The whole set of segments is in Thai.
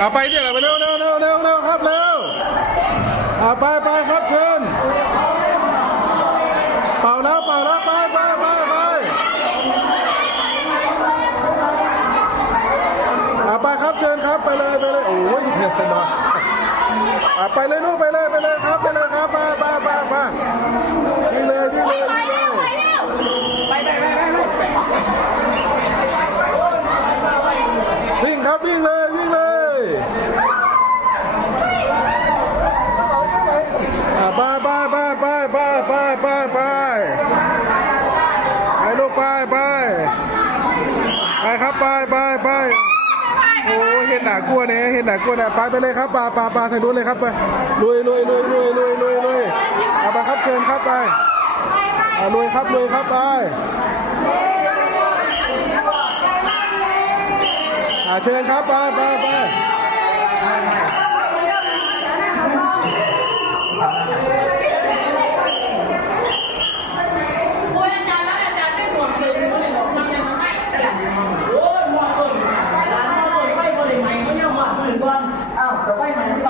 อะไปเนี่ยไปเร็วเร็วเร็วเร็วเร็วครับเร็วเอะไปไปครับเชิญเป่าแล้วเป่าแล้วไปไปไปไปเอะไปครับเชิญครับไปเลยไปเลยโอ้ยเหนื่อยหน่อยอะไปเลยลูกไปเลยไปเลยครับไปเลยครับไปไปไปไปวิ่งเลยวิ่งเลยวิ่งเลยวิ่งครับวิ่งเลยวิ่งเลย ครับไปไปไปโอ้เห็นหนากลัวเนี่ยเห็นหนากลัวเนี่ยไปไปเลยครับไปไปไปทางนู้นเลยครับไปลุยลุยลุยลุยลุยลุยลุยเอาไปครับเชิญครับไปอะลุยครับลุยครับไปอะเชิญครับไปไปไป โอ้ยอาจารย์แล้วอาจารย์ไม่ห่วงเลยเลยบอกมันยังไม่อาจารย์ โอ้ยมาเปิดร้านมาเปิดไฟบริใหม่ไม่ยังมาปืนก่อนอ้าว แต่ไฟใหม่ไม่ต้องมี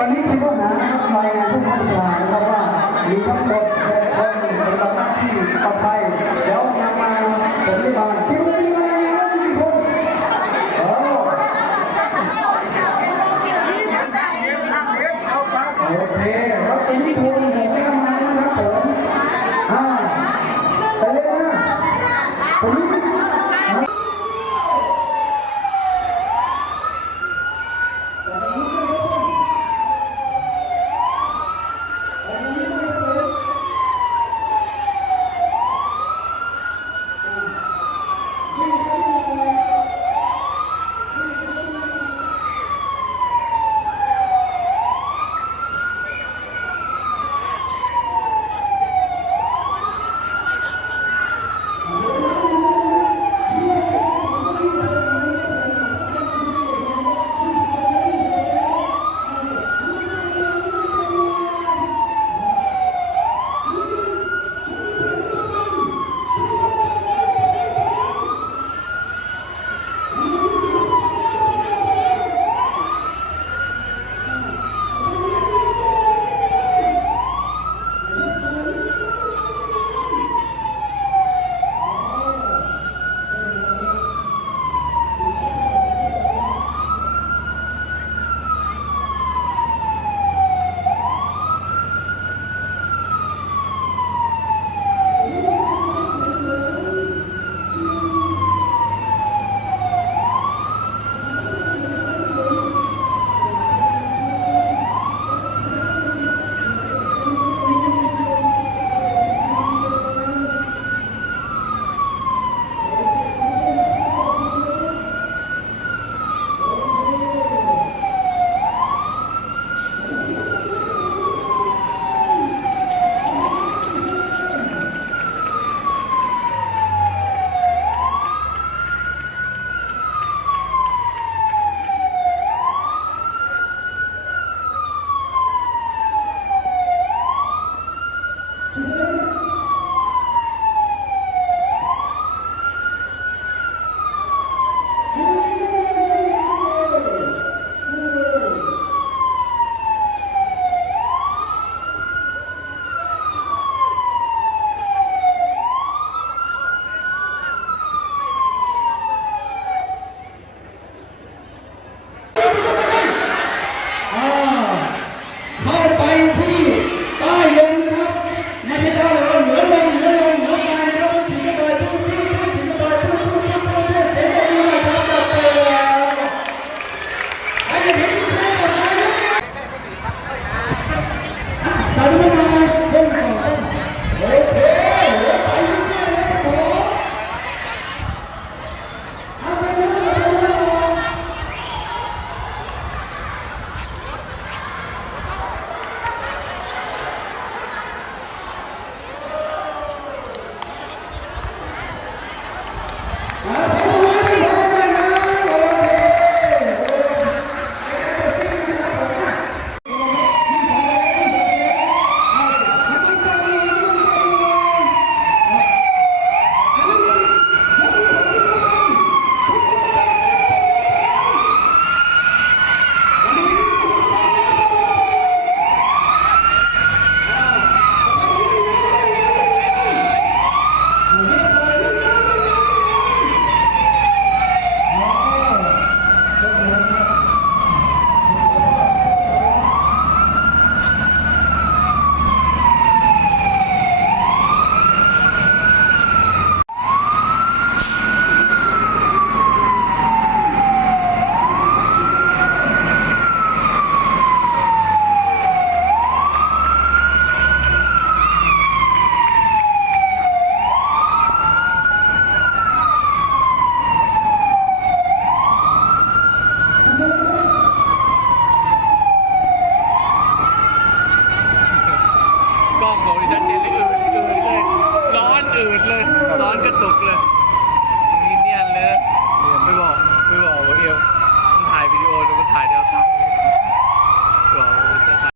อนนี้คิดว่านะรายงานผู้เข้าชานะครับว่ามีทั้งหมดแปดคนปฏิบัติหน้าที่ต่อไปเดี๋ยวนำมาผมจะมาคิดว่ามีรายงานกี่คนเออโอเคแล้วทีนี้ทุนผมไม่ทำงาน ก